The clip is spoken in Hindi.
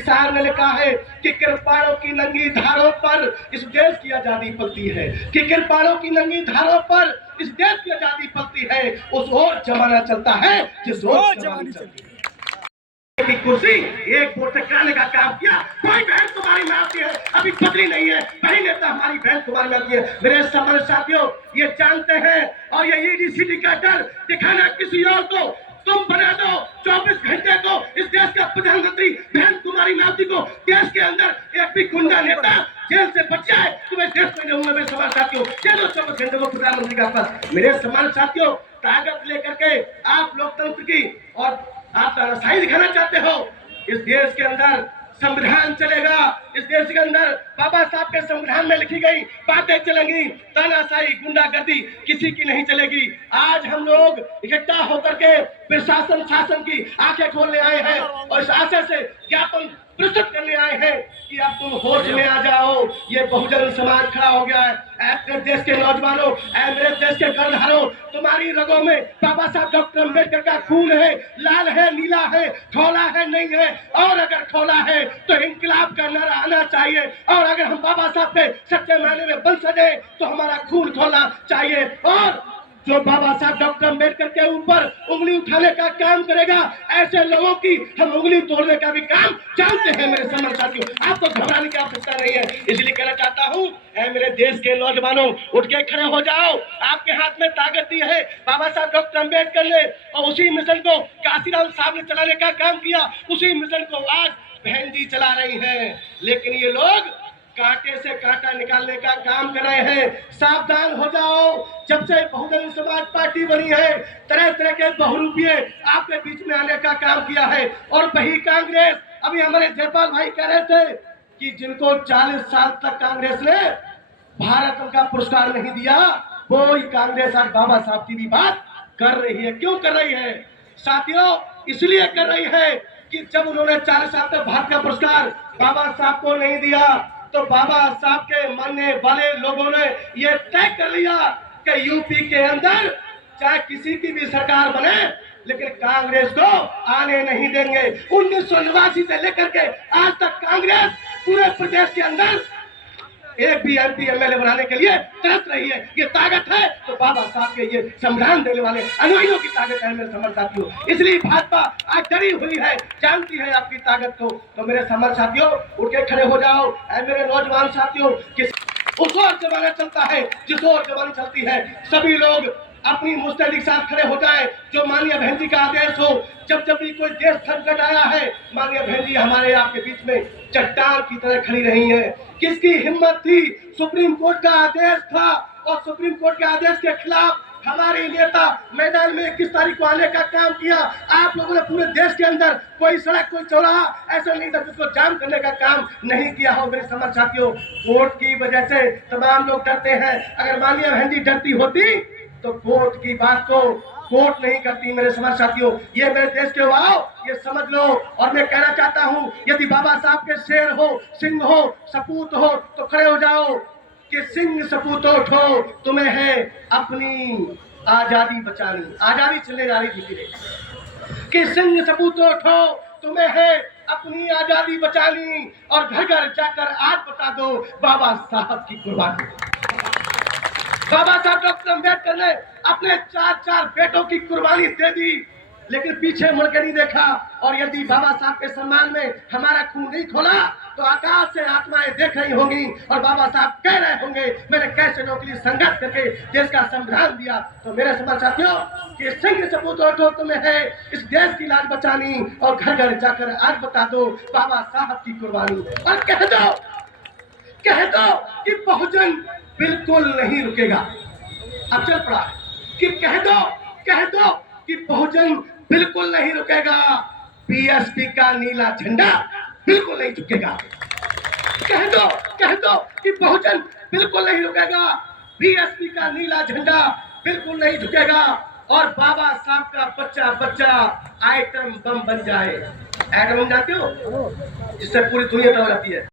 शायर ने लिखा है कि कृपाणों की नंगी धारों पर इस देश की आजादी पलती है, कि कृपाणों की नंगी धारों पर इस देश की आजादी पलती है। उस ओर जमाना चलता है जिस ओर जवानी चलती है। की कुर्सी एक वोट से कराने का काम किया। कोई बहन तुम्हारी में आती है, अभी बदली नहीं है, वही नेता हमारी बहन तुम्हारी में आती है। मेरे समझ साथियों, ये जानते हैं और ये ईडीसीडी का डर दिखाना किसी और को तुम बना दो 24 घंटे को इस देश का प्रधानमंत्री बहन कुमारी मालती को देश के अंदर एक भी गुंडा नेता जेल से बच जाए तो मैं देश में रहूंगा। मेरे समाज साथियों, चलो 24 घंटे को प्रधानमंत्री का पास। मेरे समाज साथियों, ताकत लेकर के आप लोकतंत्र की और आप तानाशाही दिखाना चाहते हो। इस देश के अंदर संविधान चलेगा, इस देश के अंदर बाबा साहब के संविधान में लिखी गई बातें चलेंगी। तानाशाही गुंडागर्दी किसी की नहीं चलेगी। आज हम लोग इकट्ठा होकर के प्रशासन शासन की आंखें खोलने आए हैं और इस आशय से ज्ञापन प्रस्तुत करने आए हैं कि अब तुम होश में आ जाओ। ये बहुजन समाज खड़ा हो गया है। मेरे देश के नौजवानों, मेरे देश के कर्णधारों, तुम्हारी रगों में बाबा साहब डॉक्टर अम्बेडकर का खून है, लाल है, नीला है, खौला है, नहीं है। और अगर खौला है तो इंकलाब का नारा आना चाहिए, और अगर हम बाबा साहब के सच्चे मायने में वंशज हैं तो हमारा खून खोलना चाहिए। और जो बाबा साहब डॉक्टर अम्बेडकर के ऊपर उंगली उठाने का काम करेगा, ऐसे लोगों की हम उंगली तोड़ने का भी काम जानते हैं। मेरे समझ साथियों, आपको घबराने की आवश्यकता नहीं है। इसलिए कहना चाहता हूँ, मेरे देश के नौजवानों, उठ के खड़े हो जाओ। आपके हाथ में ताकत दी है बाबा साहब डॉक्टर अम्बेडकर ने, और उसी मिशन को काशीराम साहब ने चलाने का काम किया। उसी मिशन को आज बहन जी चला रही है। लेकिन ये लोग कांटे से कांटा निकालने का काम कर रहे हैं। सावधान हो जाओ। जब से बहुजन समाज पार्टी बनी है, तरह तरह के बहुरूपिये आपके बीच में आने का काम किया है। और वही कांग्रेस, अभी हमारे जयपाल भाई कह रहे थे कि जिनको 40 साल तक कांग्रेस ने भारत रत्न का पुरस्कार नहीं दिया, वो ही कांग्रेस आज बाबा साहब की भी बात कर रही है। क्यों कर रही है साथियों? इसलिए कर रही है कि जब उन्होंने 40 साल तक भारत का पुरस्कार बाबा साहब को नहीं दिया, तो बाबा साहब के मानने वाले लोगों ने यह तय कर लिया कि यूपी के अंदर चाहे किसी की भी सरकार बने, लेकिन कांग्रेस को आने नहीं देंगे। 1989 से लेकर के आज तक कांग्रेस पूरे प्रदेश के अंदर एक भी एमपी एमएलए बनाने के लिए तरस रही है। ये ताकत है तो बाबा साहब के ये संविधान देने वाले अनुयायियों की ताकत है। मेरे समझ साथियों, इसलिए भाजपा आज डरी हुई है, जानती है आपकी ताकत को। तो मेरे समझ साथियों, उठ के खड़े हो जाओ। मेरे नौजवान साथियों, उस ओर जमाना चलता है जिस ओर जमाना चलती है। सभी लोग अपनी मुस्तैदी साथ खड़े हो जाए। जो माननीय बहन जी का आदेश हो, जब जब भी कोई देश संकट आया है, माननीय बहन जी हमारे आपके बीच में चट्टान की तरह खड़ी रही है। किसकी हिम्मत थी? सुप्रीम कोर्ट का आदेश था, और सुप्रीम कोर्ट के आदेश के खिलाफ हमारे नेता मैदान में 21 तारीख को आने का काम किया। आप लोगों ने पूरे देश के अंदर कोई सड़क, कोई चौराहा ऐसा नहीं था जिसको जाम करने का काम नहीं किया हो। मेरे समझ साथियों, कोर्ट की वजह से तमाम लोग डरते हैं। अगर माननीय बहन जी डरती होती तो कोर्ट की बात को कोर्ट नहीं करती। मेरे समझ साथियों, ये मेरे देश के वाओ, ये समझ लो। और मैं कहना चाहता हूँ, यदि बाबा साहब के शेर हो, सिंह हो, सपूत हो, तो खड़े हो जाओ कि सिंह सपूत उठो, तुम्हें है अपनी आजादी बचानी। आजादी चलने जा रही थी कि सिंह सपूत उठो, तुम्हें है अपनी आजादी बचानी, और घर घर जाकर आज बता दो बाबा साहब की कुर्बानी। बाबा साहब डॉक्टर अम्बेडकर ने अपने 4 बेटों की कुर्बानी दे दी, लेकिन पीछे मुड़ के नहीं देखा। और यदि बाबा साहब के सम्मान में हमारा खून नहीं खोला तो आकाश से आत्माएं देख रही होंगी और बाबा साहब कह रहे होंगे मैंने कैसे नौकरी संघर्ष करके देश का संविधान दिया। तो मेरे समझ साथियों, कि सिंह सपूत उठो, तुम्हें है इस देश की लाज बचानी, और घर घर जाकर आज बता दो बाबा साहब की कुर्बानी। और कह दो कि बहुजन बिल्कुल नहीं रुकेगा। अब चल पड़ा कि कह दो कि बहुजन बिल्कुल नहीं रुकेगा। बीएसपी का नीला झंडा बिल्कुल नहीं झुकेगा। कह दो कि बहुजन बिल्कुल नहीं रुकेगा। बीएसपी का नीला झंडा बिल्कुल नहीं झुकेगा। और बाबा साहब का बच्चा बच्चा आइटम बम बन जाए। आइटम बम जानते हो, जिससे पूरी दुनिया दौड़ जाती है।